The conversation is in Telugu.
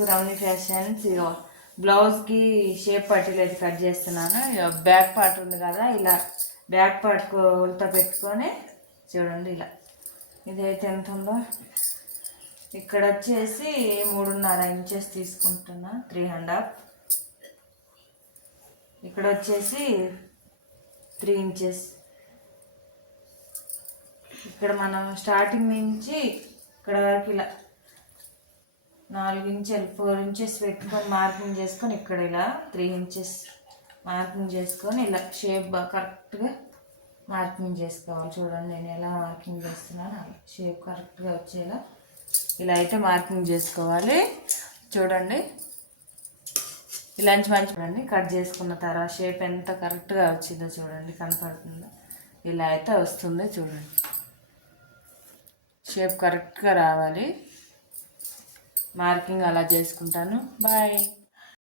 టు రమణి ఫ్యాషన్స్ ఇగో బ్లౌజ్కి షేప్ పట్టిలేదు కట్ చేస్తున్నాను. బ్యాక్ పార్ట్ ఉంది కదా ఇలా బ్యాక్ పార్ట్ కొలత పెట్టుకొని చూడండి ఇలా. ఇదైతే ఎంత ఉందో ఇక్కడ వచ్చేసి మూడున్నర ఇంచెస్ తీసుకుంటున్నా త్రీ అండ్ హాఫ్ ఇక్కడ వచ్చేసి త్రీ ఇంచెస్ ఇక్కడ మనం స్టార్టింగ్ నుంచి ఇక్కడ వరకు ఇలా నాలుగు ఇంచెలు ఫోర్ ఇంచెస్ పెట్టుకొని మార్కింగ్ చేసుకొని ఇక్కడ ఇలా త్రీ ఇంచెస్ మార్కింగ్ చేసుకొని ఇలా షేప్ కరెక్ట్గా మార్కింగ్ చేసుకోవాలి. చూడండి నేను ఎలా మార్కింగ్ చేస్తున్నాను షేప్ కరెక్ట్గా వచ్చేలా ఇలా అయితే మార్కింగ్ చేసుకోవాలి. చూడండి. ఇలాంటి మంచి చూడండి కట్ చేసుకున్న తర్వాత షేప్ ఎంత కరెక్ట్గా వచ్చిందో చూడండి కనపడుతుందో? ఇలా అయితే వస్తుంది చూడండి. షేప్ కరెక్ట్గా రావాలి. మార్కింగ్ అలా చేసుకుంటాను. బాయ్.